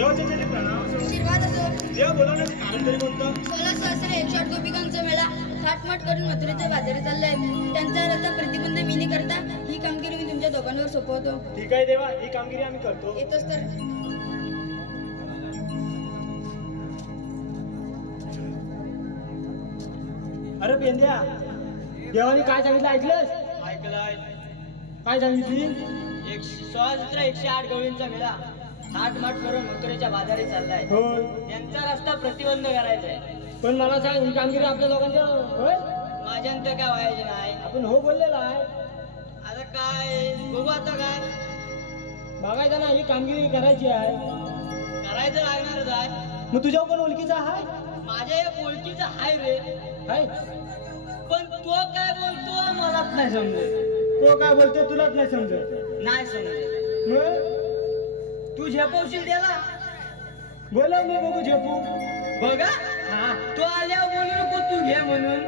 देवाच्या चरणी प्रणाम असो. आशीर्वाद असो. देव बोलवण्याचं कारण तरी कोणतं? 16 सहस्र 108 गोपिकांचा मेळा थाटमाट करून मथुरेच्या बाजारी चाललाय. त्यांचा रस्ता प्रतिबंध मी करता ही कामगिरी मी तुमच्या दोघांवर सोपवतो. ठीक आहे देवा, ही कामगिरी आम्ही करतो. येतोच तर. अरे पेंद्या, देवाने काय सांगितलं ऐकलंस? ऐकलाय. काय सांगितली? 108 गवळींचा मेळा थाटमाट करून मथुरेच्या बाजारी चाललाय. होय, त्यांचा रस्ता प्रतिबंध करायचा आहे. पण मला सांग, ही कामगिरी आपल्या लोकांच्या होय? माझ्यानं तर काय व्हायचे नाही. आपण हो बोललेला आहे. आता काय बघू आता काय बघायचं ना, ही कामगिरी करायची आहे. करायचं लागणारच आहे. मग तुझ्या कोण ओळखीचा आहे? माझ्या या ओळखीचा हाय रे, काय? पण तो काय बोलतो मलाच नाही समजत. तो काय बोलतो तुलाच नाही समजत. नाही समजत. मग तू झेपवशील त्याला? बोला, मी बघू झेपू. बघा, हा, तो आल्यावर बोलू नको तू घे म्हणून.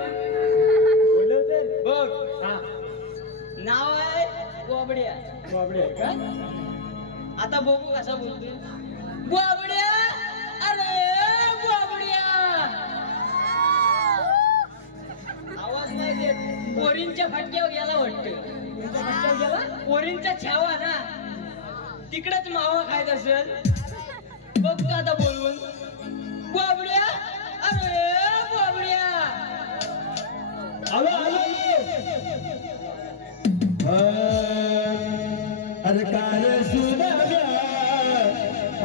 बोलवते बघ, हा. नाव आहे बोबड्या. बापडे काय? आता बघू कसा बोलतोय. बोबड्या, अरे बोबड्या. आवाज नाही देत. पोरींच्या फटक्यावर गेला वाटतं. तुमचा पट्ट्यावर गेला? पोरींचा छावा ना, तिकडेच मावा खायत असेल. बघतो आता बोलवून. बोबड्या, अरे बोबड्या. आलो आलो. अरे काय सुनाव्या,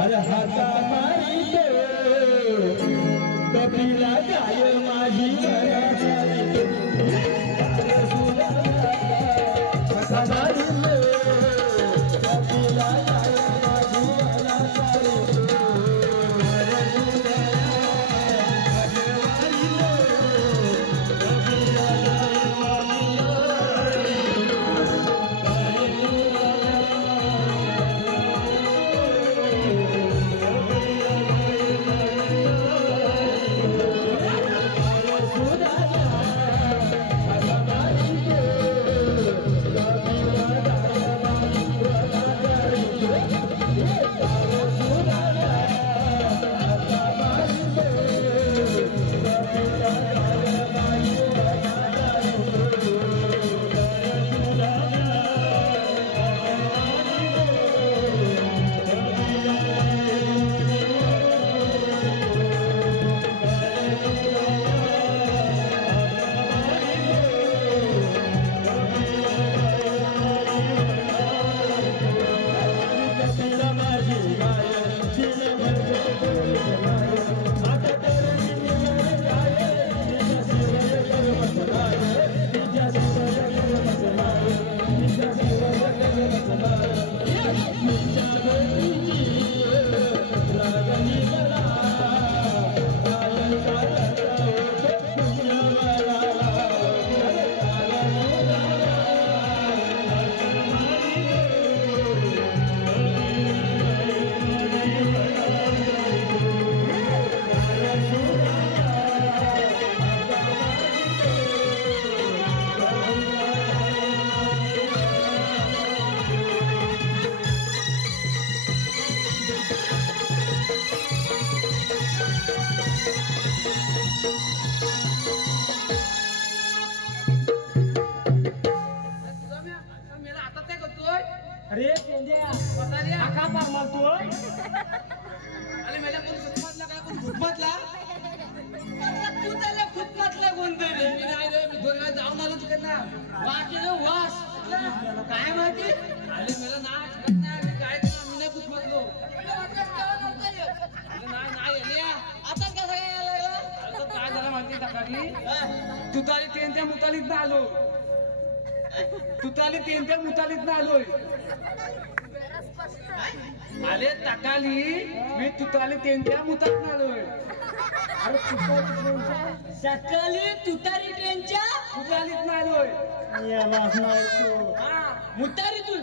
अरे हाता मारी कपिला गाय माझी कसा मारी कपिला गाय माझी अरे पेंद्या, आका पार मारतोय. अरे मेला कोण फुटपाथला काय कोण फुटपाथला? तू त्याला फुटपाथला कोणतरी. मी नाही रे, मी दोन वेळा जाऊन आलो तिकडनं. वाटेनं वास काय माहिती. अरे मला नाच करत नाही. मी काय केलं, मी नाही फुटपाथलो. नाही नाही येण्या. आता कसं काय यायला लागलं? आता काय झालं माहिती टाकाली. तुताली तेन त्या मुतालीत आलो. तुताली तेन त्या मुतालीत आलोय. आले तकाली, मी तुताली तेंत्या मुतात आलोय. अरे सकाळी तुतारी ट्रेनच्या मुतालीत आलोय. याला असणार तो. मुतारीतून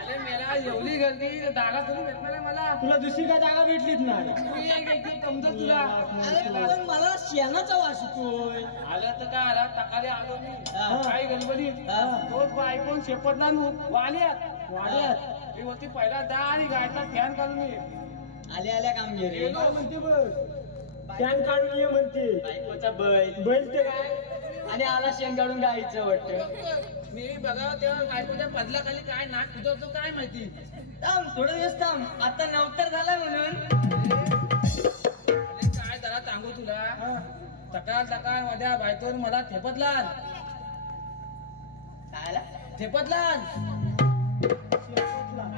अरे मेला एवढी गर्दी जागा तुम्ही भेटणार मला. तुला दुसरी काय जागा भेटलीच नाही. तुम्ही एक समजत तुला. अरे पण मला शेणाचा वास येतोय. आला तर काय आला तकाली आलो मी. काही गडबडीत तोच बायकोन शेपटला वाल्यात वाड्यात मी होती पहिला दा आणि गायचा फॅन घालून मी. आल्या आल्या कामगिरी गेलो. म्हणते बघ कॅन काढून ये म्हणते बायकोचा बैल ते काय आणि आला शेण काढून गायचं वाटतं मी बघा तेव्हा बायकोच्या पदलाखाली काय नाक तुझं काय माहिती. थांब थोडं दिवस थांब आता नवतर झाला म्हणून अरे काय जरा सांगू तुला सकाळ सकाळ माझ्या बायकोन मला थेपतला खायला थेपतला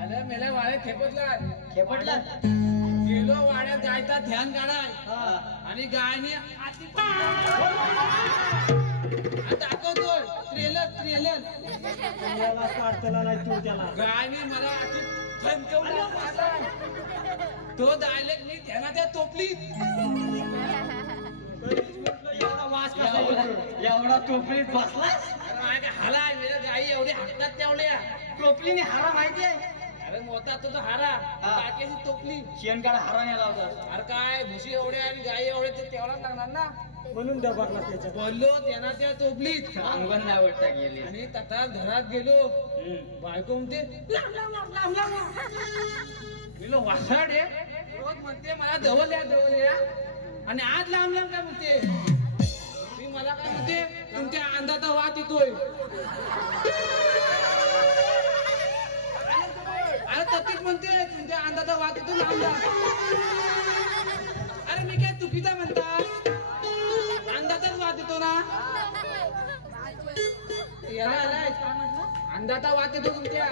अरे मेल्या वाळे थेपतला खेपटला गेलो वाड्यात जायचा ध्यान काढाय आणि गायने दाखवतोय ट्रेलर अडचला नाही तू त्याला गायने मला अति थमकवला मारला. तो डायलेक्ट मी ध्यानाच्या टोपलीत एवढा वास कसा येतो? एवढा टोपलीत बसलास अरे माझ्या हालाय मेल्या गाई एवढी हातात तेवढ्या टोपलीने हारा माहिती आहे अरे मोठा तो हारा बाकीची टोपली शेण काढा हारा नेला होता अरे काय भुशी एवढे आणि गाई एवढे ते तेवढाच लागणार ना म्हणून डबरला त्याच्या बोललो त्यांना त्या टोपलीत अंगण नाही वाटता गेली आणि तसाच घरात गेलो बायको म्हणते गेलो वासाड आहे रोज म्हणते मला जवळ आणि आज लांब काय म्हणते ती मला काय म्हणते तुमच्या अंदाचा वाद येतोय अरे ततीच म्हणते तुमच्या अंदाचा वाद येतो लांब अरे मी काय चुकीचा म्हणता अंदाचाच वाद येतो ना याला आलाय अंदाचा वाद येतो तुमच्या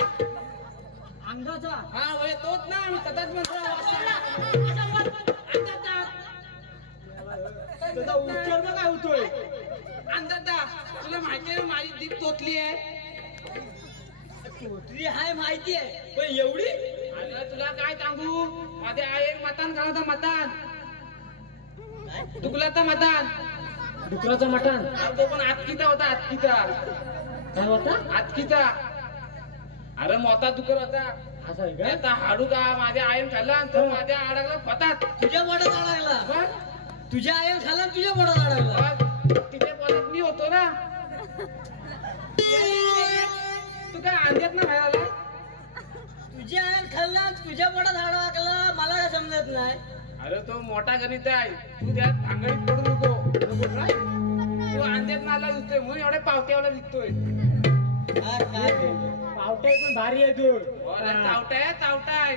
अंगाचा हा वय तोच ना मी तसाच म्हणतो त्याचा उच्चार काय होतोय अंदाजा तुला माहिती आहे माझी दीप तोतली आहे टोटली हाय माहिती आहे पण एवढी अरे तुला काय सांगू माझ्या आई मतान करायचा मतान दुखलाचा मतान डुकराचं मटण तो पण आतकीचा होता आतकीचा काय होता आतकीचा अरे मोठा दुकर होता असं आहे का आता हाडू का माझ्या आईन खाल्ला तो माझ्या आडाला फतात तुझ्या वडात अडकला तुझ्या आईला खाल्ला आणि तुझ्या वडात अडकला तिथे परत मी होतो ना तू काय अंड्यात ना बाहेर आला तुझ्या आईला खाल्ला आणि तुझ्या वडात अडकला मला काय समजत नाही अरे तो मोठा गणित आहे तू त्यात भांगडीत पडू नको तू अंड्यात नाला दिसतोय म्हणून एवढ्या पावत्यावाला दिसतोय पावटा पण भारी आहे तू तावटाय तावटाय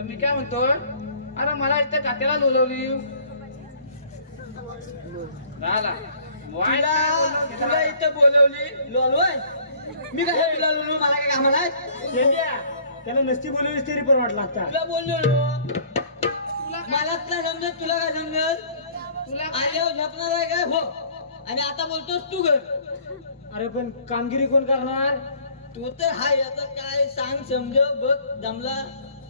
मी काय म्हणतो अरे मला इथं कात्याला लोलवली झाला तुला इथं बोलवली लोलवाय मी काय तुला लोलू मला काय कामा नाही त्याला नसती बोलवलीस तरी पण वाटला तुला बोललो मलाच नाही समजत तुला काय समजत तुला आल्यावर झपणार आहे काय हो आणि आता बोलतोस तू घर अरे पण कामगिरी कोण करणार तू तर हाय आता काय सांग समज बघ जमला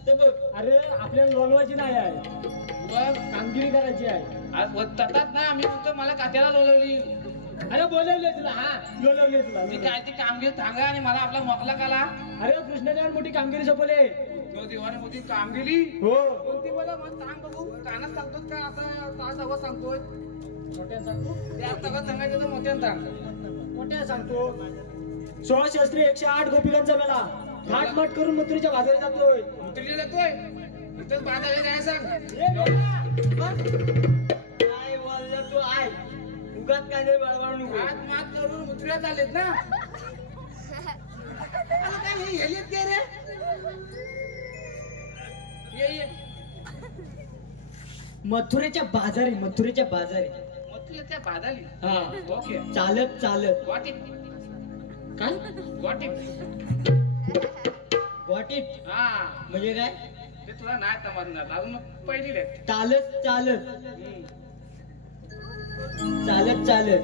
तर बघ अरे आपल्याला लोलवायची नाही आहे बघ कामगिरी करायची आहे ततात ना मी म्हणतो मला कात्याला लोलवली अरे बोलवले तुला हा बोलवले तुला ती काय ती कामगिरी सांगा आणि मला आपला मोकला काला अरे कृष्णदेवान मोठी कामगिरी सोपवले तो देवाने मोठी कामगिरी हो कोणती मला मग सांग बघू कानात सांगतोस का आता तास हवा सांगतोय मोठ्या सांगतो त्या सगळं सांगायचं तर मोठ्यानं सांग मोठ्या सांगतो 16 शास्त्री 108 गोपिकांचा मेला थाटमाट करून मथुरेच्या बाजारी जातोय उतरली जातोय इथं बाजारात काय सांग काय बोलला तू आय उगाच काय नाही बळबळ नको हात मात करून उतरल्या चाललेत ना आता काय हे हेलेत काय रे ये मथुरेच्या बाजारी मथुरेच्या बाजारी हा ओके चालत चालत गॉट इट काय गॉट इट व्हॉट इट हा म्हणजे काय ते तुला नाही समजणार अजून पहिली रे चालत चालत चालत चालत चालत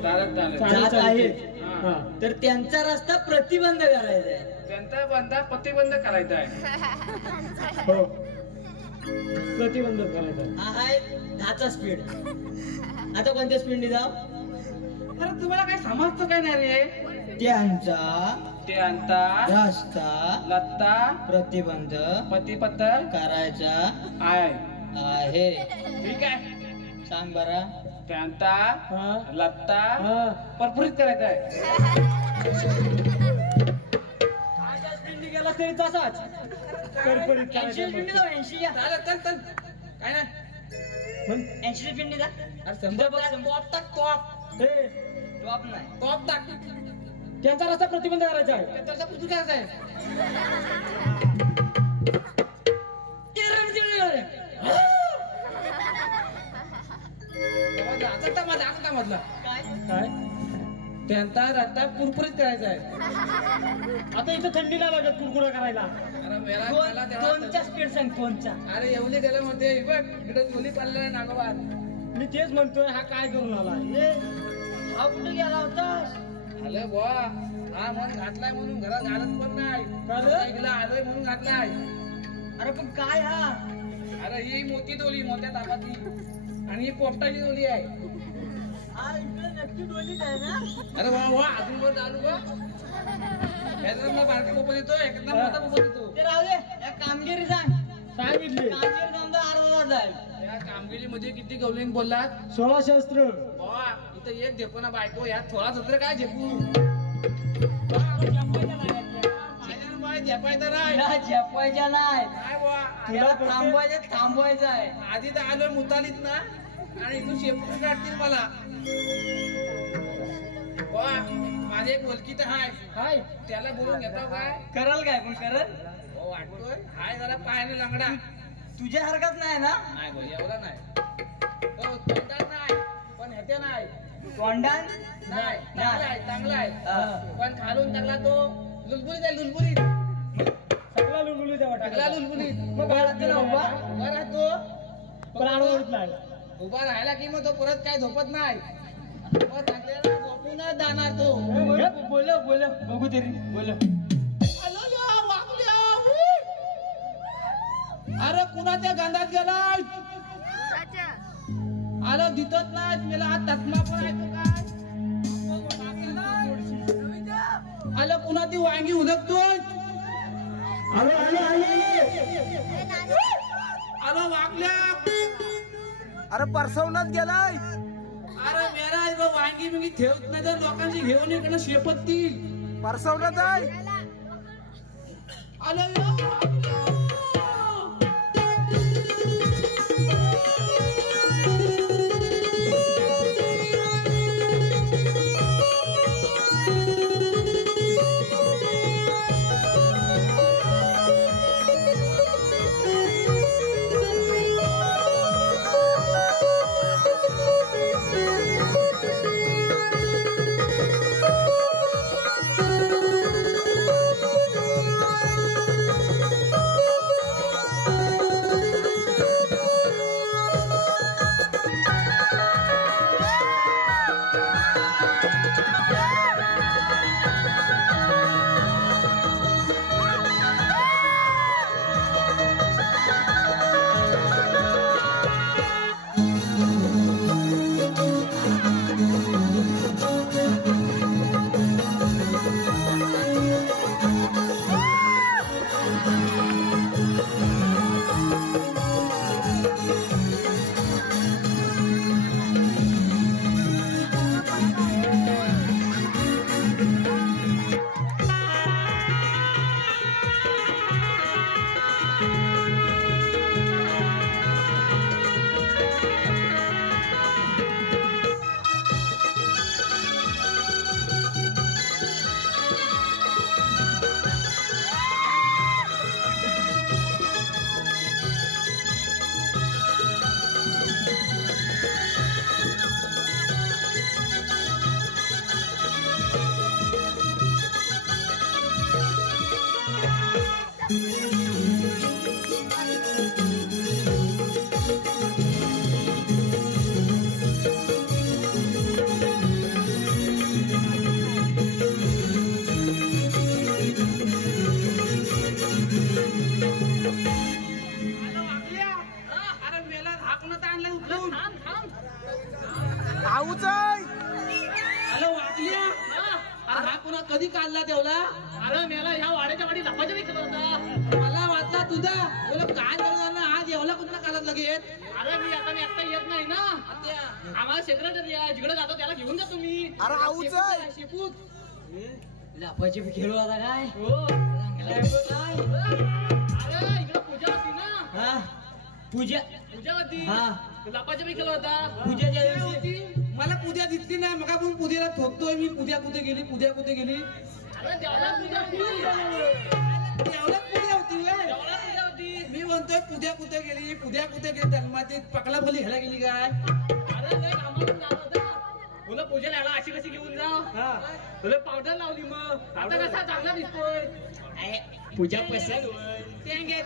जात आहे हा. तर त्यांचा रस्ता प्रतिबंध करायचा आहे त्यांचा बंदा प्रतिबंध करायचा आहे हो प्रतिबंध करायचा हा आहे 10चा स्पीड आता कोणत्या स्पीडने जाव अरे तुम्हाला काय समजतं काय नाही रे त्यांचा रस्ता लत्ता प्रतिबंध पतीपत्तर करायचा आहे आहे ठीक आहे सांग बरा त्यांचा लत्ता परफुरीत करायचा आहे स्पीडने गेला तरी तसाच करपरीत 80 पिंडी जाऊ 80 या चालेल चल चल काय नाही 80 पिंडी जा अरे समजा बघ टॉप टाक टॉप टॉप नाही टॉप टाक त्यांचा रस्ता प्रतिबंध करायचा आहे. त्याचा पुतू काय आहे आता मधला काय त्यांचा रस्ता कुरकुरीत करायचा आहे. आता इथं थंडी नाही लागत कुरकुरा करायला. अरे मेला त्याला दोनच्या स्पीड सांग दोनच्या अरे एवढी त्याला म्हणते बघ इकडे गोली पाडलेला नागोबार. मी तेच म्हणतोय हा काय करून आला. हा कुठे गेला होतास आलोय बुवा हा मन घातलाय म्हणून घरात घालत पण नाही ऐकला आलोय म्हणून घातलाय. अरे पण काय हा अरे ही मोठी डोली मोठ्या तापाची आणि ही पोपटाची डोली आहे. इकडे नक्की डोलीच आहे ना अरे वा वा अजून वर चालू बघ एखादा बारका पोपट येतो एखादा मोठा पोपट येतो. ते राहू दे या कामगिरी सांग सांगितले कामगिरी समजा अर्धा तास जाईल त्या कामगिरीमध्ये किती गवलिंग बोललात 16 शस्त्र. बाबा इथं एक झेपू ना बायको यात थोडा सत्र काय झेपू झेपायचं नाही तुला झेपायच्या नाही काय बुवा तुला थांबवायचं आहे आधी तर आलोय मुतालीत ना आणि तू शेपून काढतील मला बुवा माझे एक ओळखीत हाय काय त्याला बोलून घेतो काय करल काय पण करल हो वाटतोय हाय जरा पायाने लंगडा तुझ्या हरकत नाही ना नाही भाई एवढा नाही हो तोंडात नाही पण ह्याच्या नाही तोंडान नाही चांगला आहे हा. पण खालून टाकला तो लुलबुलीत आहे लुलबुलीत सगळा लुलबुली द्यावा टाकला लुलबुलीत मग बाळाचं ना उभा उभा राहतो पण आडवत नाही. उभा राहायला की मग तो परत काय झोपत नाही मग टाकलेला झोपूनच जाणार तो बोल बघू तरी बोल अरे कुणाच्या गांधात गेलाय अरे दिसत नाही मला आज तत्मा पण आहे तो काय आलं पुन्हा ती वांगी उदकतोय आलो वागल्या अरे परसवनात गेलाय. अरे मेरा वांगी बिंगी ठेवत नाही तर लोकांची घेऊन इकडे शेपतील परसवनात आहे. आलो आऊच आहे. आलो वागल्या अरे हा पुन्हा कधी काढला तेवढा अरे मेला ह्या वाड्याच्या वाडी लपाच्या विकत होता मला वाटला तुझा बोला काय करणार ना आज एवढा कुठला काढत लगेच अरे मी आता येत नाही ना आम्हाला सेक्रेटरी आहे जिकडे जातो त्याला घेऊन जा तुम्ही अरे आऊच आहे. शेपूत लपाची खेळू आता काय हो काय अरे पूजा पूजा होती हा. लपाच्या बी केला होता पूजेच्या पूजा दिवशी होती मला पूजा दिसली नाही मग आपण पूजेला ठोकतोय मी पूजा कुठे गेली पूजा कुठे गेली अरे देवाला पूजा होती देवाला पूजा होती देवाला पूजा होती मी म्हणतोय पूजा कुठे गेली जन्माची पकला बोली घ्यायला गेली काय अरे लय कामावरून जात होता तुला पूजेला याला अशी कशी घेऊन जा तुला पावडर लावली मग आता कसा चांगला दिसतोय पूजा पसंत तेंगे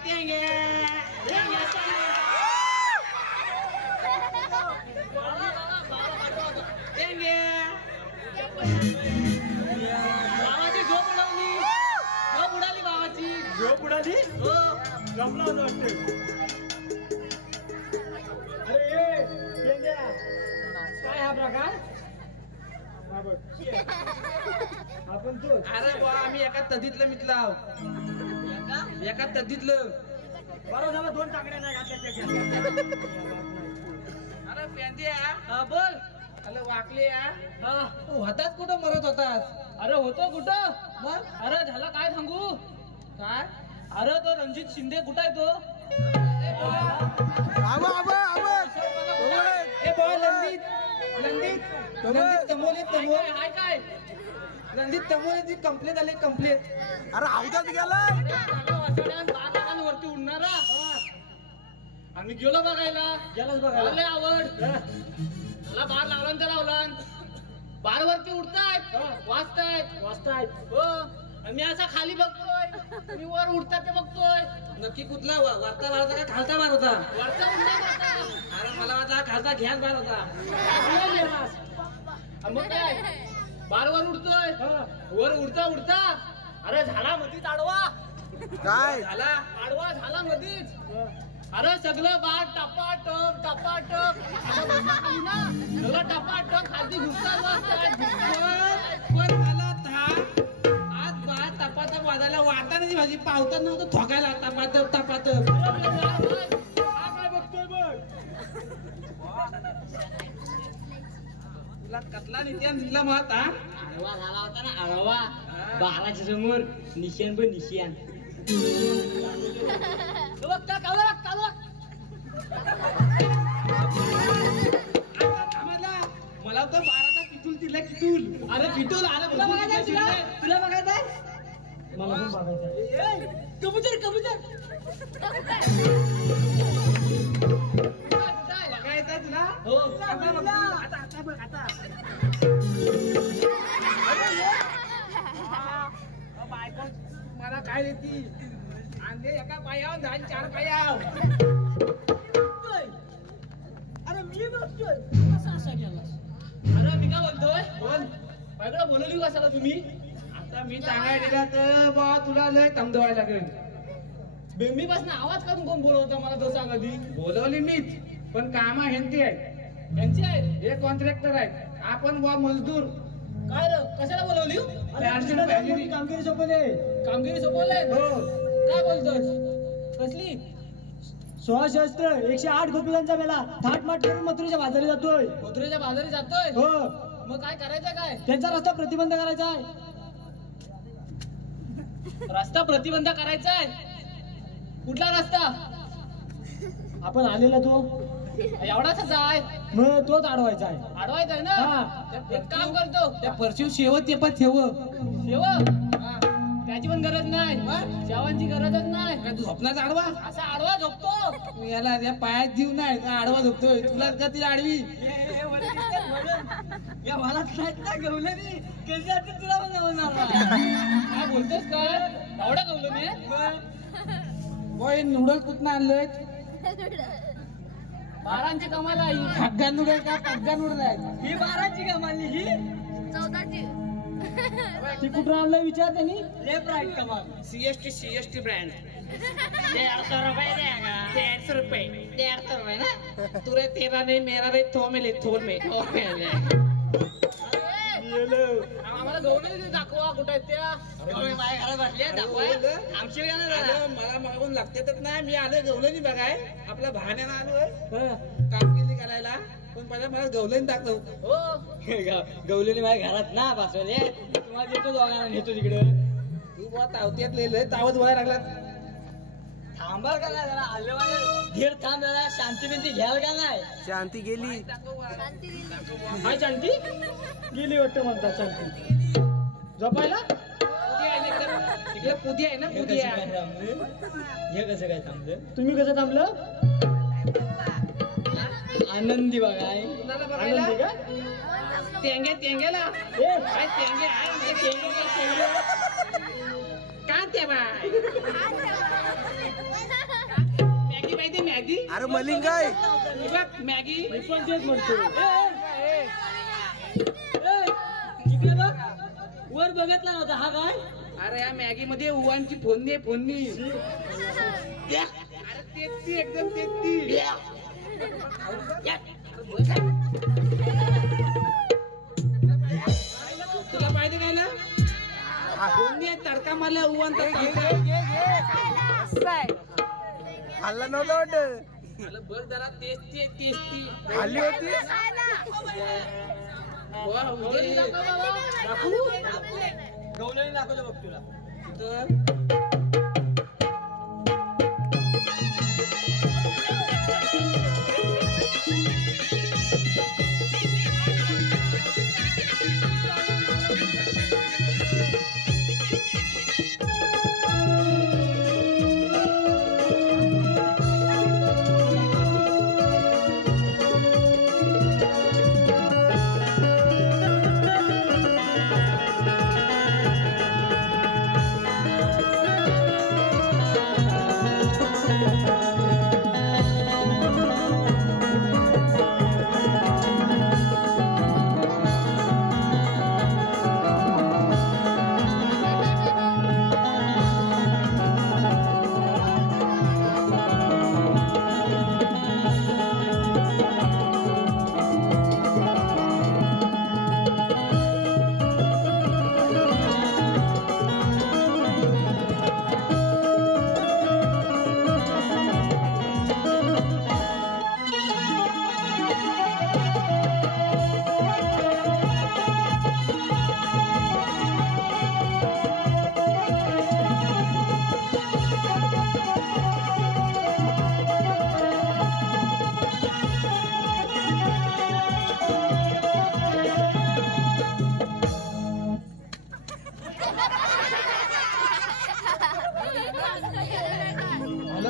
बाबाची झोप उडाली बाबाची झोप उडाली हो जमला होता वाटतं. अरे ये पेंड्या. काय हा प्रकार हा बघ. आपण तो अरे बा आम्ही एका तदीतलं मितलाव एका तदीतलं बरं झालं 2 टाकड्या नाही घातल्या त्याच्यात. अरे पेंद्या हा बोल अरे वाकले तू होताच कुठं मरत होतास अरे होतो कुठं मग अरे झाला काय सांगू काय अरे तो रणजित शिंदे कुठं आहे तो आव आव आव ए बॉय रणजित तमोले हाय काय रणजित तमोले कंप्लेंट आले कंप्लेंट अरे हौदात गेलाय वरती उडणारा आम्ही गेलो बघायला गेलाच बघायला. लय आवड मला बार लावला तर लावला बार वरती उडतायत वाचतायत हो आणि मी असा खाली बघतोय मी वर उडतात ते बघतोय नक्की कुठला वरता बार होता का खालचा बार होता वरचा उडता अरे मला वाटला खालचा घ्यास बार होता मग काय बार उडतोय वर उडता अरे झाला मधीच आडवा काय आडवा झाला मधीच अरे सगळं बार टपाटप सगळं टपाटप खाली पण मला था आज बार टपाटप वाजायला वाटाण्याची भाजी पावतात नव्हतं ठोकायला टपाटप काय बघतोय बघ. तुला कतला नित्या दिला मत हा आडवा झाला होता ना आडवा बाराच्या समोर निशान पण निशान मला तर बाराचा किटूल दिला किटूल अरे किटूल अरे तुला बघायचं तुला बघायचं मला पण बघायचं. कबूतर बघायचं तुला हो आता बघ आता बायको मला काय देती अंधे एका पायावर झाड 4 पायावर अरे मी बघतोय कसा असा गेलास. अरे मी काय बोलतोय बोल बायकोला बोलवली कशाला तुम्ही आता मी सांगायला दिला तर बा तुला लय तमदवायला लागेल बेंबीपासून आवाज काढून कोण बोलवतो मला तो सांग आधी बोलवली मीच पण कामा ह्यांची आहेत यांची आहेत हे कॉन्ट्रॅक्टर आहेत आपण वा मजदूर काय रे कशाला बोलवली कामगिरी सोपवले. कामगिरी सोपवलंय हो. काय बोलतोस कसली 16 शस्त्र 108 गोपिकांचा मेला थाटमाट करून मथुरेच्या बाजारी जातोय. मथुरेच्या बाजारी जातोय हो मग काय करायचं काय त्यांचा रस्ता प्रतिबंध करायचा आहे. रस्ता प्रतिबंध करायचा आहे कुठला रस्ता आपण आलेला तो एवढाच आहे मग तोच अडवायचा आहे. अडवायचं आहे ना हा. एक काम करतो त्या फरशीव शेवट ते पण ठेव त्याची पण गरज नाही जेवणची गरजच नाही तू झोपण्याचा आडवा असा आडवा झोपतो याला या पायात जीव नाही आडवा झोपतोय तुला का ती आडवी या मला गवलं तुला पण होणार. काय बोलतोस काय एवढा गवलं मी नूडल्स कुठं आणलंय बारांची कमाल आहे अफगाण नूडल का अफगाण नूडल आहे ही 12ची कमाल ही 14ची ती कुठं आणलंय विचार त्यांनी. लेफ्ट राईट कमाल सीएसटी ब्रँड 150 रुपये देगा 150 रुपये 150 रुपये ना तुरे तेरा नहीं मेरा रे थो में ले थोल में आम्हाला गवळी दाखवा कुठे त्या माझ्या घरात बसले दाखवा आमची मला मागून लागतेच नाही मी आलोय गवळणी बघाय आपल्या भाण्यानं आलोय हा. कामगिरी करायला पण पहिला मला गवळणी दाखव हो गवलेली माझ्या घरात ना बसवले तुम्हाला देतो दोघांना नेतो तिकडे तू बुवा तावत्यात लिहिलंय तावत वळायला लागला थांबा का नाही जरा आलं म्हणजे धीर थांब जरा शांती बिंती घ्याल का नाही शांती गेली हाय शांती गेली वाटतं म्हणतात शांती झोपायला इकडे पुदी आहे ना पुदी आहे हे कसं काय थांबलं तुम्ही कसं थांबलं आनंदी बघाय कुणाला बघायला आनंदी का तेंग्याला ए काय तेंगे आहे आमचे तेंगे काय ते बाय मॅगी माहिती मॅगी अरे मलिंग काय बघ मॅगी मी पण तेच म्हणतो इकडे बघ वर बघितला नव्हता हा काय अरे या मॅगी मध्ये उवांची फोडणी आहे फोडणी अरे तेच ती एकदम तेच ती तुला माहिती काय ना फोडणी आहे तडका मारला उवान हल्ला नव्हता वाटत बघ जरा तेच ती हल्ली होती गवळणी दाखवलं बघ तुला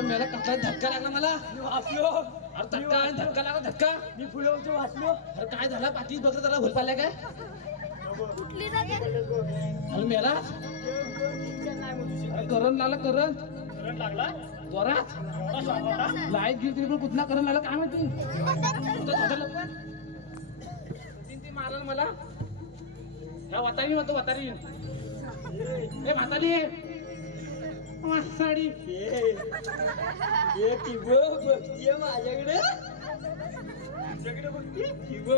मला कसला धक्का लागला मला वाचलो अरे धक्का लागला धक्का मी पुढे होतो वाचलो अरे काय झाला पाठीच बघ त्याला भूल पाडल्या काय अरे मेला अरे करण लागला करण करंट लागला जोरात लाईट गेली तरी पण कुठला करण लागला काय माहिती ती मारल मला ह्या वातारी म्हणतो वातारी ए म्हातारी मासाडी बघतीये माझ्याकडे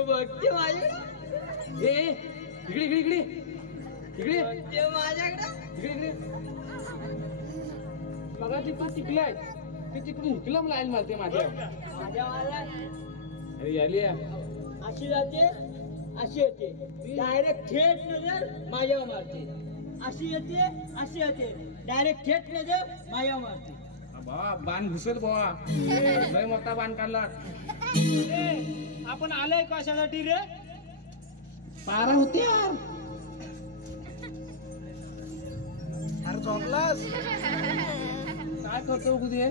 बघते माझ्याकडे ए इकडे इकडे इकडे इकडे बघते माझ्याकडे इकडे बघा ती तू टिकलाय ते तिकडून हुकला मला आईल मारते माझ्या अरे आली अशी जाते अशी येते डायरेक्ट थेट नजर माझ्यावर मारते अशी येते डायरेक्ट थेट नजर माझ्यावर मारते बा बाण घुसल बा लय मोठा बाण काढला आपण आलोय कशासाठी रे पारा होते यार अरे झोपलास काय करतो बघू दे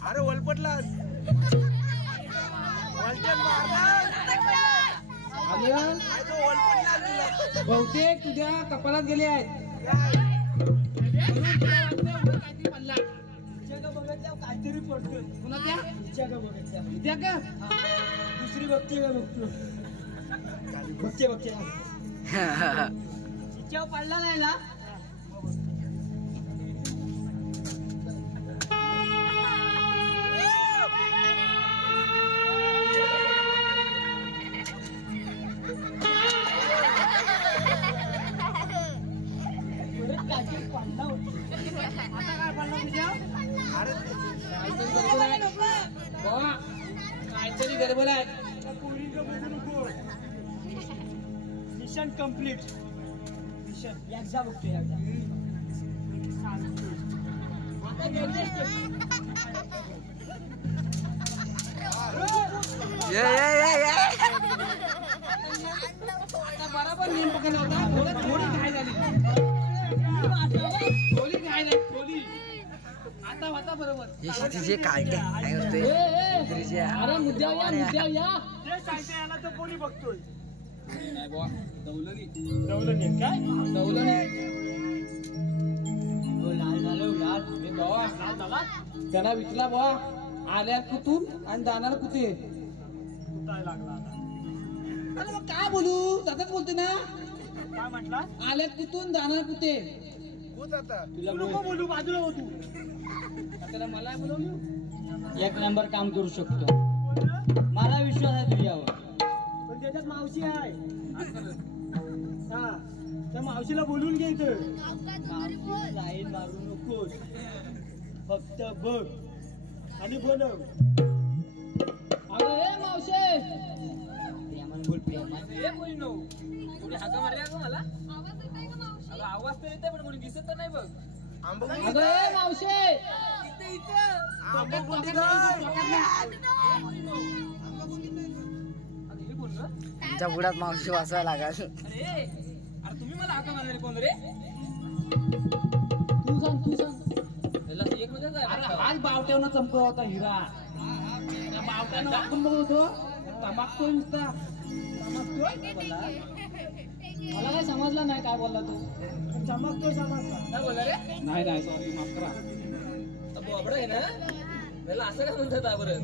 अरे वलपटला बहुतेक तुझ्या कपालात गेले आहेत काहीतरी पडतोय कुणाच्या तिच्या का बघितल्या त्या का दुसरी बघते का बघतो बघते तिच्यावर पडला नाही ना गडबड आहे. Mission complete. मिशन एकदा बघतोय एकदा. आता गेली असते. आता बराबर नेम पकडला होता. थोडी घाय झाली. थोडी घाय नाही थोडी. आता होता बरोबर. अरे मुद्द्या या ते सांगते याला तर कोणी बघतोय. नाही बुवा दौलनी काय दौलनी लाल झालं लाल. मी बाबा लाल झाला त्यांना विचला बुवा आल्या कुतून आणि जाणार कुठे. कुठाय लागला आता. अरे मग काय बोलू तसंच बोलते ना. काय म्हटला आल्यात कुठून जाणार कुठे. खूप आता तुला तू नको बोलू बाजूला हो तू. त्याला मला बोलवलं. एक नंबर काम करू शकतो. मला विश्वास आहे तुझ्यावर. पण त्याच्यात मावशी आहे. हा त्या मावशीला बोलून घ्यायचं. लाईन मारू नकोस. फक्त बघ आणि बोलव. अरे मावशे प्रेमान बोल प्रेमान. हे कोणी नो कोणी हाका मारल्या का मला. अगं आवाज तर येते पण कोणी दिसत तर नाही बघ. अगं ए मावशे त्यांच्या बुडात मावशी वाचायला लागल. अरे अरे तुम्ही मला हाका मारणारे कोण रे. तू सांग एक म्हणजे काय अरे आज बावट्यावरनं चमकला होता हिरा. त्या बावट्यानं वाकून बघत होतो तमाकतोय नुसता. मला काय समजलं नाही काय बोलला तू. चमकतोय समजला. काय बोलला रे. नाही सॉरी माफ करा. बोबडा आहे ना त्याला असं काय म्हणतात बरं.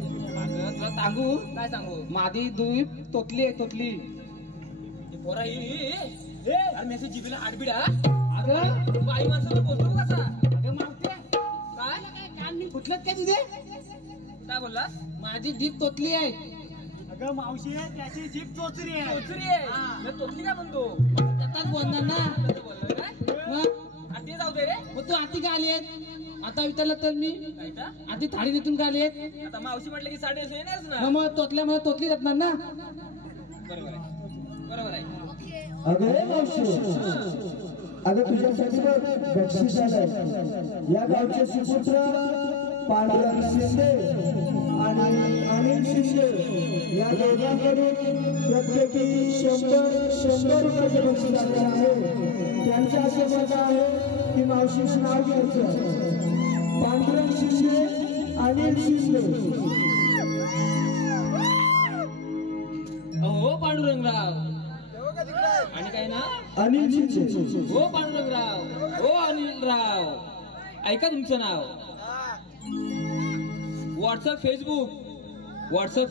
तुला सांगू काय सांगू. मादी द्वीप तोतली आहे तोतली. पोरा ही अरे मेसेज जिबीला आडबिडा. अगं बाई माणसाला बोलतो कसा. अगं मागते काय कान मी फुटलं काय तुझे. काय बोलला माझी जीभ तोतली आहे. अगं मावशी आहे त्याची जीभ चोचरी आहे. चोचरी आहे मी तोतली काय म्हणतो. त्याचाच बोलणार ना. बोलणार काय मग आधी जाऊ दे रे. मग तू आधी का आली आहेत. आता विचारलं तर मी आधी थाळी नेतून का आली आहेत. आता मावशी म्हटलं की साडे येणारच ना. मग तोतल्या मला तोतली जातणार ना. बरोबर आहे. अगं मावशी अगं तुझ्यासाठी बक्षीस आलंय. या गावचे सुपुत्र पांडुरंग शिंदे आणि अनिल शिंदे या दोघांकडून प्रत्येकी 100 रुपयाचे बक्षीस आले आहे. त्यांचं असं मत आहे की मावशीचं नाव घ्यायचं. पांडुरंग शिंदे अनिल शिंदे. हो पांडुरंगराव आणि काय ना अनिल शिंदे. हो पांडुरंगराव हो अनिलराव. ऐका तुमचं नाव. व्हॉट्सअप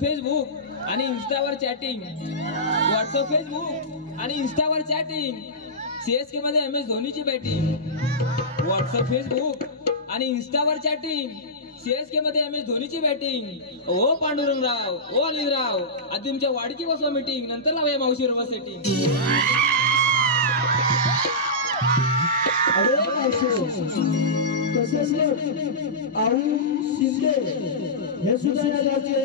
फेसबुक आणि इन्स्टावर चॅटिंग. व्हॉट्सअप फेसबुक आणि इन्स्टावर चॅटिंग. CSK मध्ये MS धोनीची बॅटिंग. व्हॉट्सअप फेसबुक आणि इन्स्टावर चॅटिंग. CSK मध्ये MS धोनीची बॅटिंग. ओ पांडुरंगराव ओ अनिलराव आधी तुमच्या वाडीची बसवा मीटिंग नंतर लावूया मावशी रवा सेटिंग. अरे मावशी तसेच आऊ शिंदे हे सुद्धा या गावचे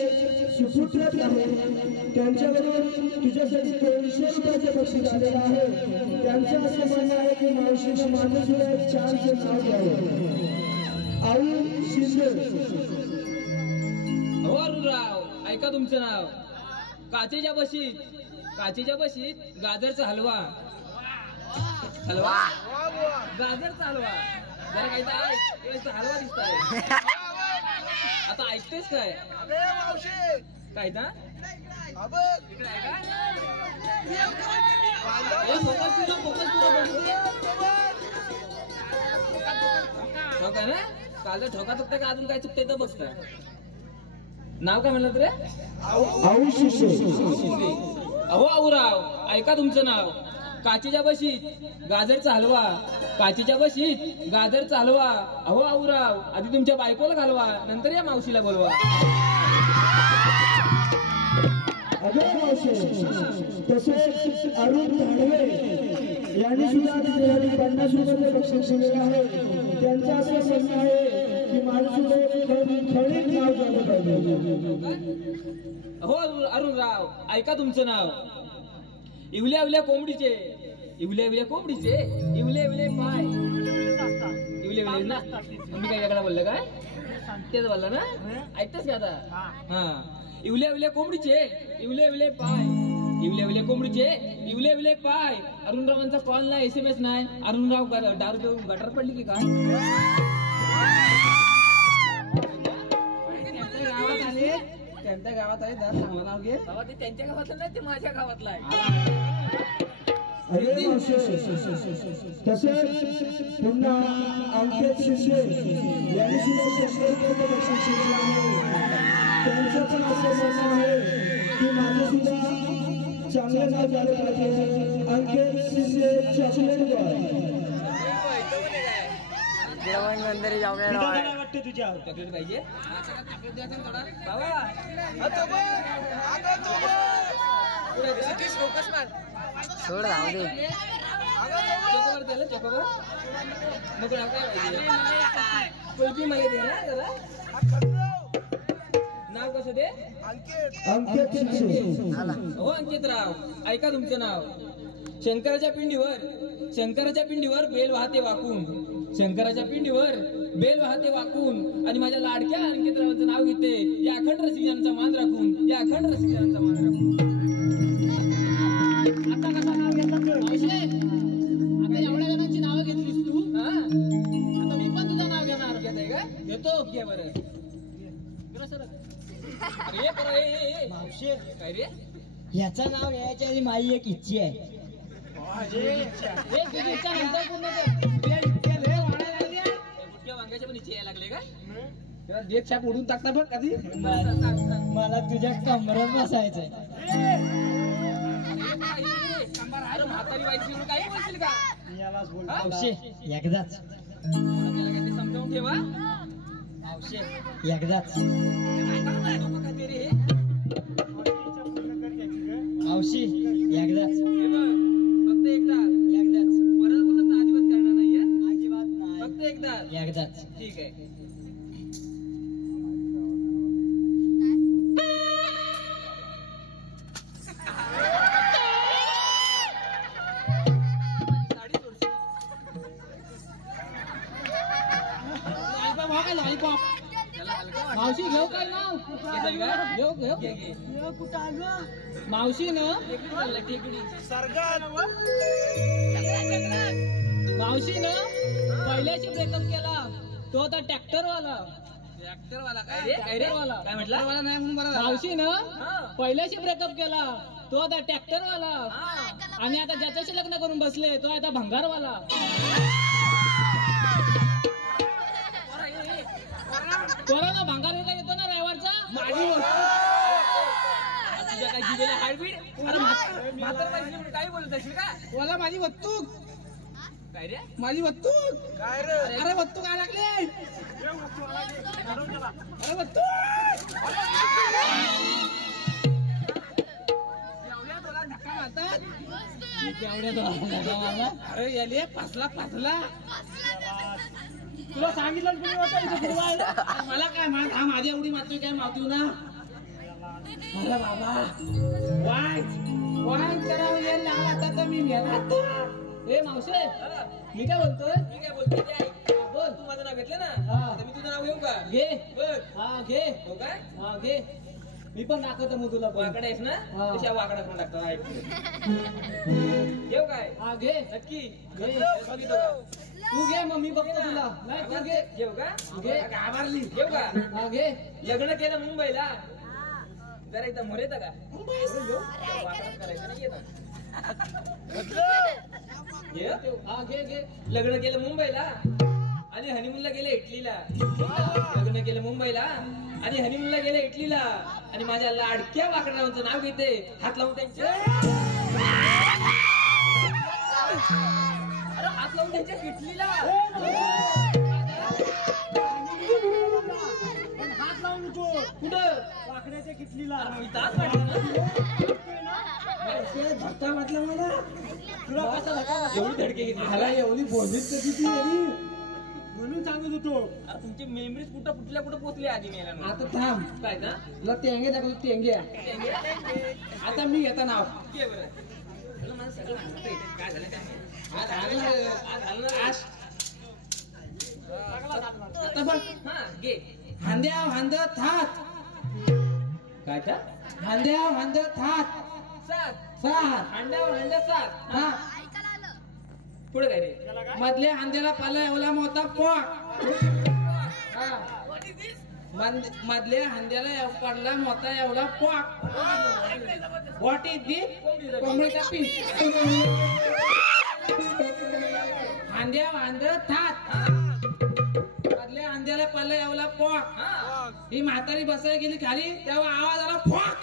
सुपुत्र आहेत. त्यांच्याकडून तुझ्यासाठी 200 रुपयाचे बक्षीस आलेलं आहे. त्यांचं असं म्हणणं आहे की मावशीनं माझं सुद्धा एक छानसं नाव घ्यावं. आऊ शिंदे. हो अरुणराव ऐका तुमचं नाव. काचेच्या बशीत गाजरचा हलवा. गाजरचा हलवा जरा काही हलवा दिसताय. आता ऐकतेस काय काय ना इकडे आहे का ना काल ठोका चुकता का अजून काय चुकतंय तर बघता. नाव काय म्हणलं रे. आऊ शिंदे. अहो आऊराव ऐका तुमचं नाव. काचेच्या बशीत गाजरचा हलवा. अहो आऊराव आधी तुमच्या बायकोला घालवा नंतर या मावशीला बोलवा. अगं मावशी तसेच अरुण धाडवे यांनी सुद्धा 50 रुपयाचे बक्षीस दिलेले आहे. त्यांचं असं म्हणणं आहे की माझ्यासुद्धा खरी नाव झालं पाहिजे. हो अरुणराव, ऐका तुमचं नाव. इवल्या इवल्या कोंबडीचे, इवल्या इवल्या कोंबडीचे, इवले इवले पाय. इवले इवले ना, मी काय वेगळा बोललं काय? तेच बोललं ना, ऐकतेस का आता? हा, इवल्या इवल्या कोंबडीचे, इवले इवले पाय, इवले इवले कोंबडीचे, इवले इवले पाय. अरुणरावांचा कॉल नाही, SMS नाही. अरुणराव दारू देऊन गटार पडली की काय? त्यांच्या गावात आहे जरा चांगलं नाव घे. बाबा ते त्यांच्या गावातलं नाही, ते माझ्या गावातलं आहे. अरे मावशी, तसेच पुन्हा अंकित शिंदे यांनी सुद्धा शस्त्रक्रियेचं बक्षीस जिंकलं आहे. त्यांचं पण असं म्हणणं आहे की माझं सुद्धा चांगलं नाव झालं पाहिजे. अंकित शिंदे चॉकलेट बॉय. नंतरी चॉकलेट काय वाटतं तुझ्या? चॉकलेट पाहिजे थोडा बाबा. सोड राहू दे. चॉकोबार द्यायला, चॉकोबार मग नाव काय पाहिजे? कुल्फी मला दे ना जरा. नाव कसं दे? अंकित शिंदे. हो अंकितराव, ऐका तुमचं नाव. शंकराच्या पिंडीवर बेल वाहते वाकून, शंकराच्या पिंडीवर बेल वाहते वाकून, आणि माझ्या लाडक्या अंकितरावांचं नाव घेते या अखंड रसिकांचा मान राखून, या अखंड रसिकांचा मान राखून. आता कसा नाव घेतलं? आता एवढ्या जणांची नावं घेतलीस तू, हा, आता मी पण तुझं नाव घेणार. घेत आहे का? घेतो. घे बरं. अरे ये बरं, ये मावशी, काय रे? याचं नाव घ्यायच्या आधी माझी एक इच्छा आहे. तुझी इच्छा नंतर पूर्ण कर. गुटक्या वांग्याच्या पण इच्छा यायला लागले का? त्याला डेट छाप उडून टाकता बघ कधी. मला तुझ्या कमरात बसायचंय. अरे म्हातारी व्हायची म्हणून काही बोलशील का? मावशी, एकदाच. आपल्याला काहीतरी समजावून ठेवा. मावशी, एकदाच. डोकं खाते रे हे. मावशी, एकदाच. हे बघ, फक्त एकदा. एकदाच. परत बोलत अजिबात करणार नाहीये. अजिबात नाही. फक्त एकदा. एकदाच. ठीक आहे. साडी सोडशील. लॉलीपॉप. त्याला हलका वाटलं. मावशी, घेऊ काय नाव? घेतोय का? घेऊ घेऊ. घे, घे. मावशी ना, टेकडी चालला, टेकडी. मावशी ना पहिल्याशी ब्रेकअप केला तो आता ट्रॅक्टर वाला. ट्रॅक्टर वाला काय रे? काय रे? वाला. काय म्हटला? मला नाही म्हणून बरं झालं. मावशी ना हा. पहिल्याशी ब्रेकअप केला तो आता ट्रॅक्टर वाला. हा. आणि आता ज्याच्याशी लग्न करून बसले तो आता भंगारवाला. तोरा ना भंगार येतो ना रविवारचा. माझी तुझ्या काय जिभेला हाडबीड? अरे म्हातार पाहिजे म्हणून काही बोलत असेल का? मला माझी वत्तूक, काय रे? माझी वत्तूक. काय रे? अरे वत्तूक काय लागले? अरे वत्तूक. एवढ्या तुला धक्का मारतात. अरे याले पाचला. तुला सांगितलं तुम्ही होतं इथे फिरवायला. मला काय माहित, हा माझी एवढी मातोय काय मातू ना. अरे बाबा, वाईट करावं यायला आता तर मी मेला. ए मावशे, मी काय बोलतोय? मी काय बोलतो ते ऐक. बोल, तू माझं नाव घेतलं ना? हा. आता मी तुझं नाव घेऊ का? घे. बघ. हा घे. हो काय? हा घे. मी पण दाखवतो मग तुला पण. वाकडा आहेस ना? हा. तशा वाकडा पण लागतात. ऐक. घेऊ काय? हा घे. नक्की घे. बघितलं का? तू घे मग मी बघतो तुला. नाही तू घे. घेऊ का? घे. घाबरली. घेऊ का? हा घे. लग्न केलं मुंबईला. जरा इथं मोर येतं का? वाकडा करायचं नाही येतं. घे. हा घे घे. लग्न केलं मुंबईला आणि हनीमूनला गेले इटलीला. लग्न केलं मुंबईला आणि हनीमूनला गेले इटलीला. आणि माझ्या लाडक्या वाकडांचं नाव घेते, हात लावून त्यांचे. अरे हात लावून त्यांच्या इटलीला. पण हात लावून उठो. कुठं? वाकड्याच्या किटलीला. इथं हात वाटलं ना? धक्का वाटला मला. तुला कसा धक्का? एवढी धडके घेतली. मला एवढी बोललीच कधी ती एवढी. म्हणून सांगत होतो. अरे तुमची मेमरी कुठं पोहोचली आधी मेला आता थांब. काय का तुला तेंगे दाखवतो तेंगे. आता मी घेता नाव. घे बरं. तुला माझं सगळं माहिती आहे. काय झालं काय आज आता बघ. हा घे हांद्या हांद थात. काय का हांद्या हांद थात. सात सात. अंड्यावर अंड्या सात हा. पुढे काय रे मधल्या हांद्याला पाला एवला मोठा पोक. हा. मधल्या हांद्याला पडला मोठा एवढा पोक. व्हॉट इज दी कोंबडीचा पीस. हांद्या हांद थात. मधल्या हांद्याला पडला एवढा पोक. ही म्हातारी बसायला गेली खाली तेव्हा आवाज आला फोक.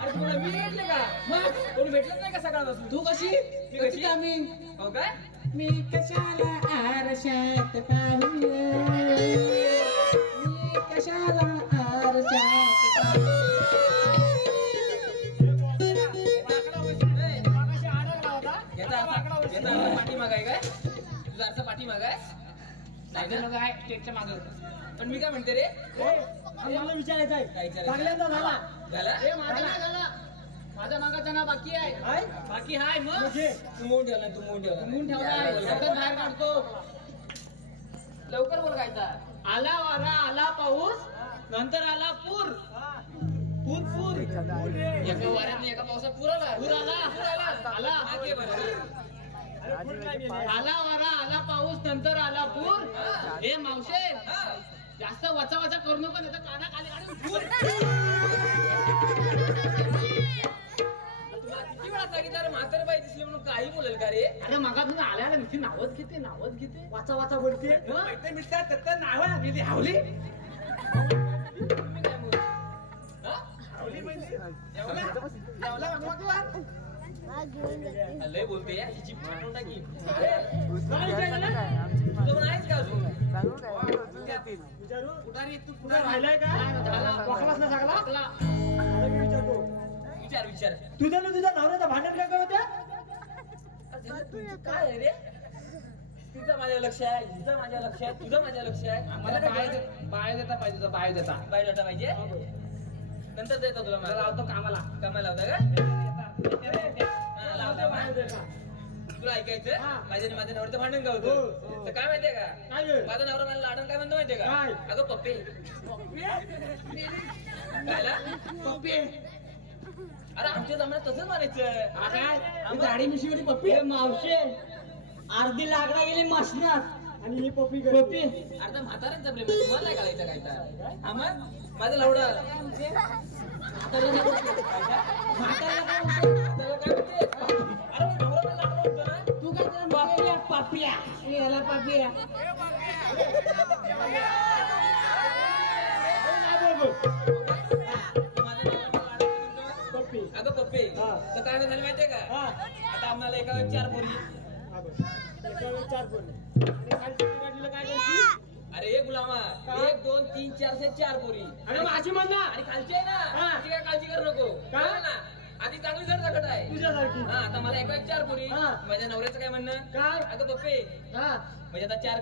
अरे तुला मी भेटले का मग कोण भेटलंच नाही का सकाळपासून तू कशी मी कशी? आम्ही हो काय मी कशाला आरशात पाहू. मी कशाला आरशात पाहू. याचा पाठीमाग आहे काय तुझा अर्थ पाठीमाग आहे नाही ना? काय स्टेटच्या मागं. पण मी काय म्हणते रे मला विचारायचं आहे. काय विचारायचं? चांगल्यांदा झाला. झाला माझा मागाचा नाव बाकी आहे. हाय? बाकी हाय मग. म्हणजे तू मोड ठेवला तू मोड ठेवला म्हणून ठेवलाय. लवकर बाहेर काढतो. लवकर बोल गायचा आला वारा आला पाऊस नंतर आला पूर. पूर पूर. एका वाऱ्यात एका पावसात पूर आला पूर आला. आला. आगे बरं. आला वारा आला पाऊस नंतर आला पूर. हे मावशे जास्त वचा वचा करू नको नाही तर काना खाली काढून पूर. तुम्हाला किती वेळा सांगितलं रे म्हातारी बाई दिसली म्हणून काही बोलेल का रे अरे मागा तुम्ही आल्या ना नुसती नावच घेते नावच घेते. वाचा वाचा बोलते. मित्र तर नाव मी हावली. तुम्ही काय बोल हा? लय बोलते या हिची पाठवून टाकी तुझं पण आहेच का अजून विचारू पुढारी तू पुढे राहिलाय का? वाकलाच ना सगळा? वाकला. आता मी विचारतो. विचार विचार तुझ्या ना तुझ्या नवऱ्याचं भांडण काय होत्या? तुझं काय आहे रे तिचं माझ्या लक्ष आहे हिचं माझ्या लक्ष आहे तुझं माझ्या लक्ष आहे मला बाहेर देता पाहिजे तुझा बाहेर देता. बाहेर डाटा पाहिजे नंतर देतो तुला मला लावतो कामाला. कामाला लावता का हा, लावतो बाहेर दे का? तुला ऐकायचं हा. माझ्या आणि माझ्या नवऱ्याचं भांडण गावतं हो. तर काय माहितीये का काय आहे? माझा नवरा मला लाडण काय म्हणतो माहितीये का काय? अगं पप्पे कायला पप्पी. अरे आमच्या जमान्यात तसंच म्हणायचं काय दाढी मिशीवरी पप्पी. ए, मावशे अर्धी लाकडा गेली मासनात आणि ही पप्पी पप्पी. अर्धा म्हाताऱ्यांचा प्रेम आहे, तुम्हाला नाही करायचं काय तर हा मग माझं लवडा म्हाताऱ्याला काय म्हणते? अरे मग नवरा मला लाकडं म्हणतो ना तू काय त्याला पापिया पापिया. याला पापिया. पप्पी. अगं पप्पे हा. तर काय झालं माहितीये का हा. आता आम्हाला एका वेळी 4 पोरी हा बघ. एका वेळी 4 पोरी. आणि खालची गाडीला काय करते? अरे गुलामा का? 1 2 3 4 से 4 पोरी अरे माझी म्हणणार आणि खालची आहे ना हा. ती काय काळजी करू नको का? कळलं ना आधी चांगली जड सकट आहे तुझ्यासारखी. हा आता मला एका वेळी 4 पोरी हा. माझ्या नवऱ्याचं काय म्हणणं काय? अगं पप्पे हा म्हणजे आता 4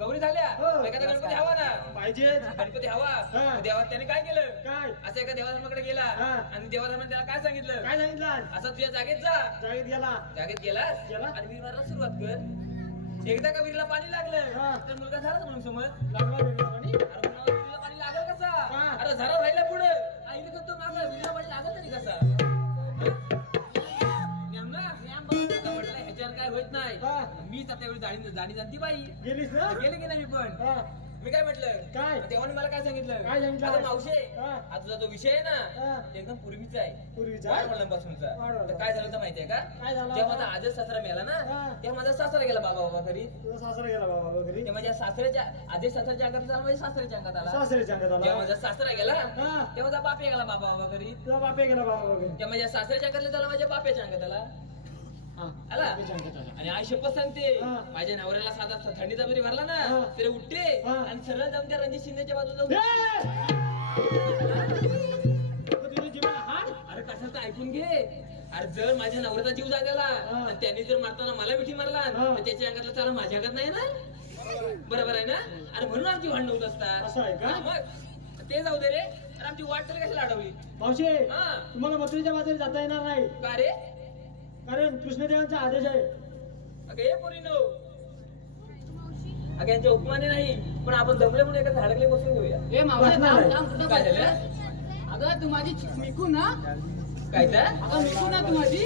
गौरी झाल्या हो. एखादा गणपती हवा ना पाहिजे. गणपती हवा हा. मग देवा त्याने काय केलं काय? असं एका देवाधर्माकडे गेला हा. आणि देवाधर्माने त्याला काय सांगितलं काय सांगितलं? असं तुझ्या जागेत जा जागेत गेला. जागेत गेलास गेला. आणि विहिरीला सुरुवात कर एकदा का विहिरीला पाणी लागलं हा. तर मुलगा झालाच म्हणून समज लागला वेगळा आणि अरे पुन्हा विहिरीला पाणी लागल कसा हा. अरे झरा राहिला पुढे आईने करतो मागं विहिरीला पाणी लागल तरी कसा नेमला म्हटलं ह्याच्यावर काय होत नाही हा. मीच आता एवढी जाणी जाणती बाई गेलीस ना? गेले की नाही मी पण हा. मी काय म्हटलं काय? तेव्हा मला काय सांगितलं काय सांगितलं? अगं मावशे हा. हा तुझा जो विषय आहे हा. ना ते एकदम पूर्वीचा आहे पूर्वीचा? पासूनचा वाढवलं. तर काय झालं तर माहितीये का काय झालं? जेव्हा माझा आजच सासरा मेला ना हा. तेव्हा माझा सासरा गेला बाबा घरी तुझा सासरा गेला बाबा घरी. ते माझ्या सासऱ्याच्या आधी सासऱ्याच्या अंगात झाला माझ्या सासऱ्याच्या अंगात आला सासऱ्याच्या अंगात जेव्हा आला. माझा सासरा गेला हा. तेव्हा माझा बाप गेला बाबा घरी तुझा बापे गेला बाबा घरी. तेव्हा माझ्या सासऱ्याच्या अंगातला झाला माझ्या बाप्याच्या अंगात आला हा. आला बापाच्या अंगात आला. आणि आई शपथ सांगते हा. माझ्या नवऱ्याला साधा थंडीचा जरी भरला ना हा. तरी उठते हा. आणि सरळ जाऊन त्या रणजित शिंदेच्या बाजूला जाऊन तुझी जीवन हाड. अरे कशाचं ऐकून घे अरे जर माझ्या नवऱ्याचा जीव जागाला आणि त्यांनी जर मारताना मला मिठी मारला तर त्याच्या अंगातला चाला माझ्या अंगात नाही ना, बरोबर आहे ना? अरे म्हणून आमची भांडण होत असतात. असं आहे का? मग ते जाऊ दे रे. अरे आमची वाट तरी कशाला अडवली? मावशी हा. तुम्हाला मथुरेच्या बाजारी जाता येणार नाही, का रे? कारण कृष्णदेवांचा आदेश आहे. अगं हे पोरीनो, अगं यांच्या उपमाने नाही, पण आपण दमले म्हणून एका झाडाखाली बसून घेऊया. ए मावशी बसणार थांब, आहे. थांब, कुठं काय बसलाय? झालं? अगं तू माझी मिकू ना? काय तर? अगं मिकू ना तू माझी?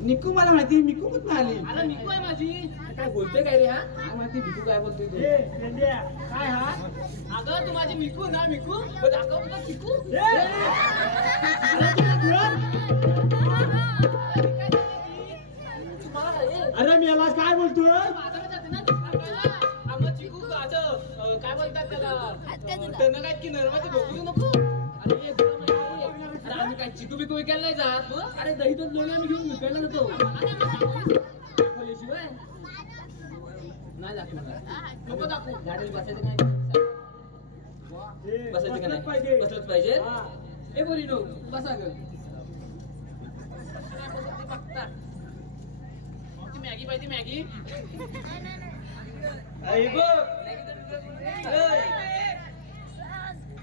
निकू मला माहिती, मिकू कुठं आली? अरे मिकू आहे माझी. काय बोलतोय काय रे हा? काय माहिती मिकू काय बोलतोय तू? ए, मेंढ्या, काय हा? अगं तू माझी मिकू ना? मिकू बघ, दाखव तुला मिकू. ए! अरे तुला धुर? अरे मी याला काय बोलतोय? बाजारात जाते ना, दाखवायला. आम्हाला चिकू असं, काय बोलतात त्याला? टणक आहेत की नरमाचे बघू नको. अरे ये, तुला माहिती आहे? अरे आम्ही काय चिकू बिकू विकायला नाही जात मग? अरे दही दूध लोणी आम्ही घेऊन विकायला जातो. दाखवल्याशिवाय नाही दाखवणार. नको दाखवू. गाडीला बसायचं काय? ए, बसायचं का बसलंच नाही? पाहिजे. बसलंच पाहिजे. हा. ए पोरीनो, बसा ग. मॅगी पाहिजे मॅगी. आई बघ.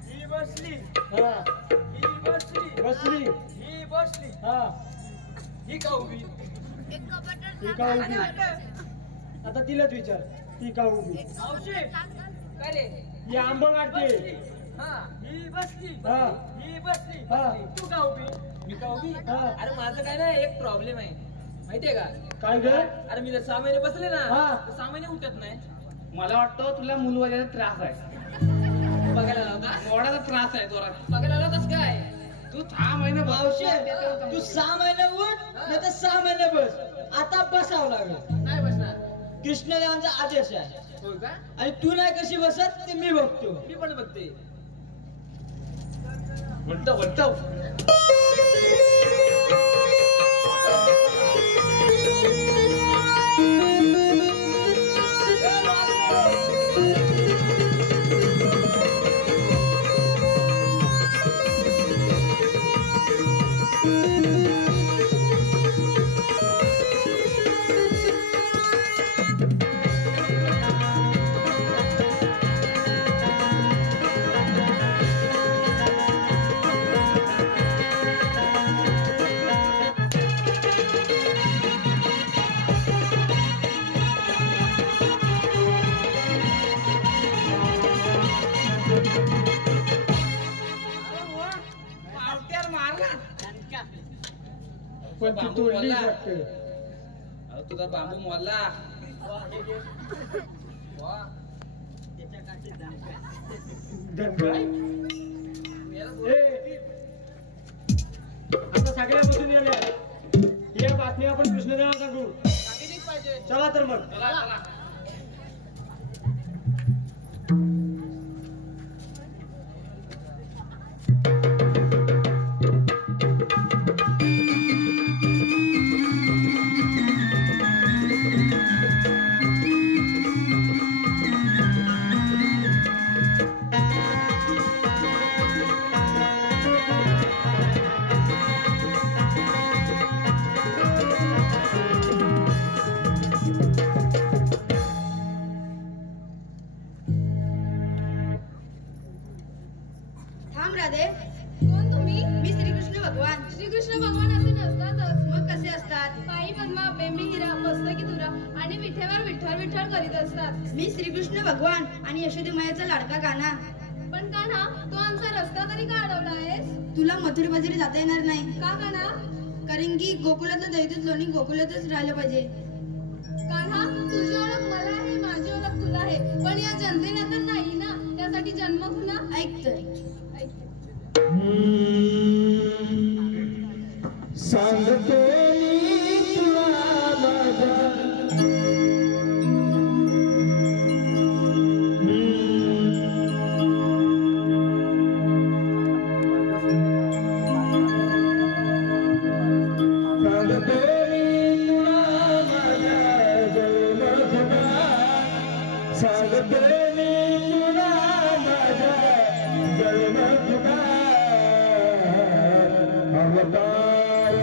ही बसली. हा. ही बसली. बसली. ही बसली. हा. ही का उभी? ती का उभी? आता तिलाच विचार, ती का उभी? मावशी काय रे? ही आंबा काढते. हा, ही बसली. हा. ही बसली. हा. तू का उभी? मी का उभी? हा. अरे माझं काय नाही, एक प्रॉब्लेम आहे माहितीये का? काय ग? अरे मी जर 6 महिने बसले ना हा. तर 6 महिने उठत नाही. मला वाटतं तुला मूलवाल्याचा त्रास आहे, बघायला आला होता? मोडाचा त्रास आहे जोरात. बघायला आला होतास काय? तू 6 महिने मावशी बसतो. तू 6 महिने उठ नाही तर 6 महिने बस. आता बसावं लागेल. नाही बसणार. कृष्णदेवांचा आदेश आहे हो का? आणि तू नाही कशी बसत ते मी बघतो. मी पण बघते. म्हणतो म्हणतो पण ती बांबू तोडली मोडला. वाटते. अहो, तुझा बांबू मोडला. धनगर. ए, आता सगळ्या बसून गेल्या. या बातमी आपण कृष्णदेवाला सांगू. चला तर मग. थांब राधे. कोण तुम्ही? मी श्रीकृष्ण भगवान. श्रीकृष्ण भगवान असे नसतातच. मग कसे असतात? पायी पद्मा, बेंबी हिरा, मस्तकी तुरा आणि विठेवर विठ्ठल विठ्ठल करीत असतात. मी श्रीकृष्ण भगवान आणि यशोदेमायाचा लाडका कान्हा. पण कान्हा, तू आमचा रस्ता तरी का अडवला आहेस? तुला मथुरे बाजारी जाता येणार नाही. का कान्हा? कारण की गोकुळातलं दैत्यूत लोणी गोकुळातच राहिलं पाहिजे. कान्हा, तुझी ओळख मला आहे, माझी ओळख तुला आहे, पण या जनतेने तर नाही ना. त्यासाठी जन्म पुन्हा ऐक तरी. सांगतो मी तुला माझा सांगतो मी तुला माझा जन्मधुना सांगतो मी तुला माझा जन्मधुना अवतार